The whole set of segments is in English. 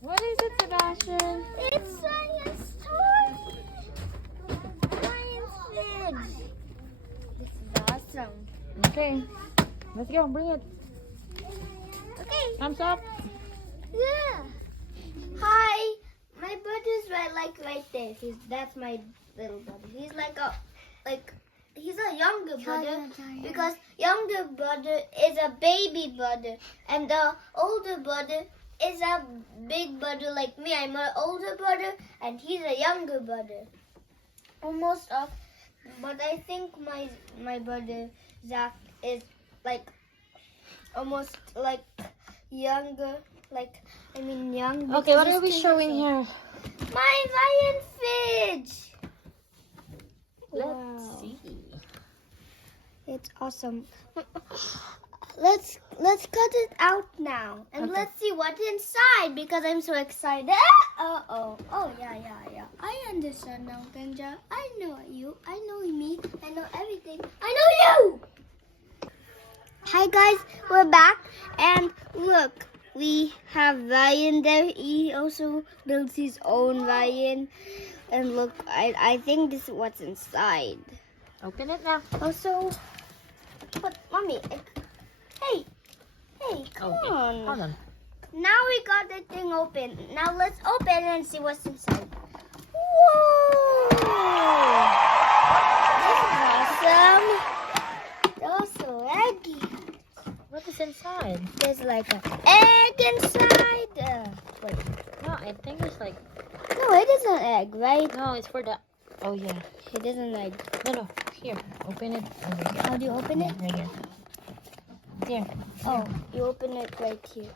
What is it, Sebastian? It's science toy. Science fridge. This is awesome. Okay, let's go. Bring it. Okay. Thumbs up. Yeah. Hi. My brother's right there. That's my little brother. He's he's a younger brother because younger brother is a baby brother and the older brother is a big brother like me. I'm an older brother and he's a younger brother. But I think my brother Zach is almost younger. Young. Okay, what are we showing here? My lion fridge. Let's see. It's awesome. Let's cut it out now and Okay. let's see what's inside because I'm so excited. Oh yeah. I understand now, Benja. I know you. I know me. I know everything. I know you. Hi guys, we're back and look, we have Ryan there. He also builds his own Ryan. And look, I think this is what's inside. Open it now. Also, but mommy, hey, come Okay. on. Hold on. Now we got the thing open. Now let's open and see what's inside. Whoa! This is awesome. They're also eggy. What is inside? There's like an egg inside. Wait. No, I think it's like. No, it is an egg, right? No, it's for the. Oh yeah. It is an egg. No. Here, open it over here. How do you open it? Right here. Here. Oh, you open it right here.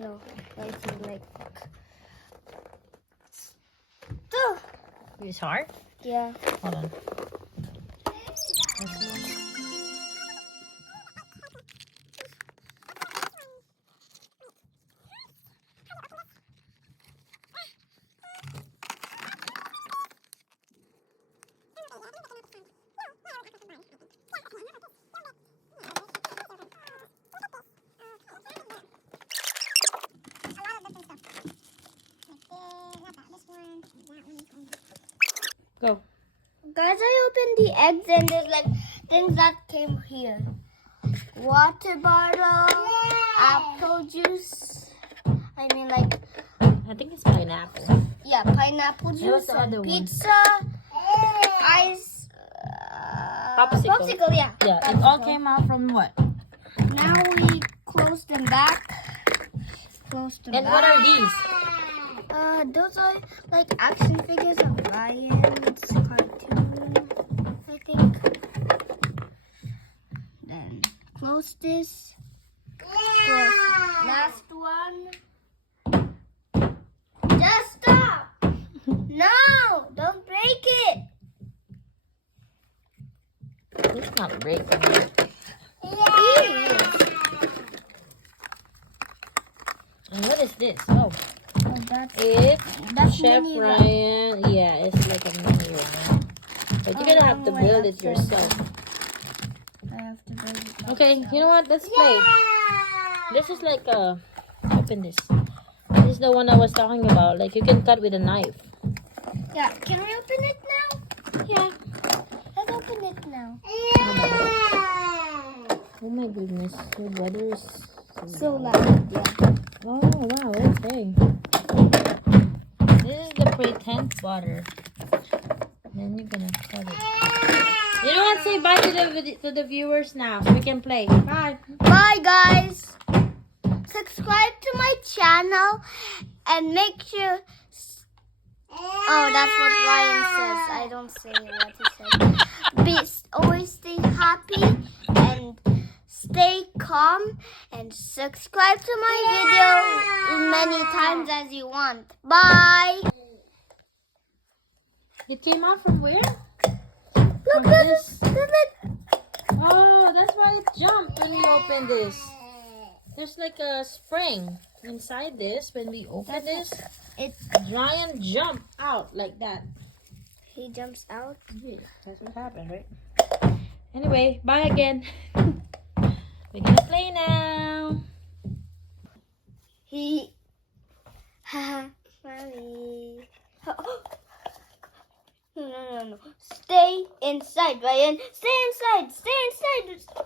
No, right here, Oh, It's hard. yeah. Hold on. Go. Guys, I opened the eggs and there's things that came here. Water bottle, apple juice. I think it's pineapple. yeah, pineapple What's juice, the other one? pizza, ice, Popsicle. yeah. Yeah, it all came out from what? Now we close them back. And what are these? Those are action figures of Ryan's cartoon, I think. Then close this. Close. Last one. Just stop! No! Don't break it! It's not breaking. And what is this? Oh, it's Chef mini Ryan. Yeah, it's like a mini Ryan. But you're gonna have to build it yourself. I have to build it. Okay, you know what? Let's play. This is like a. Open this. This is the one I was talking about. Like you can cut with a knife. Yeah, can we open it now? Yeah. Let's open it now. Oh my goodness, your brother is So loud, yeah. Oh wow, okay. This is the pretend butter. Then you're gonna cut it. You know what? Say bye to the viewers now, so we can play. Bye. Bye, guys. Subscribe to my channel and make sure. Oh, that's what Ryan says. I don't say what he says. Always stay happy and stay calm and subscribe to my video many times as you want. Bye. It came out from where? Look, From this. look. Oh, that's why it jumped when you opened this. There's like a spring. inside this, when we open this, It giant jump out like that. he jumps out. Yeah, that's what happened, right? Anyway, bye again. We're gonna play now. He Mommy. No. Stay inside, Ryan. Stay inside. Stay inside.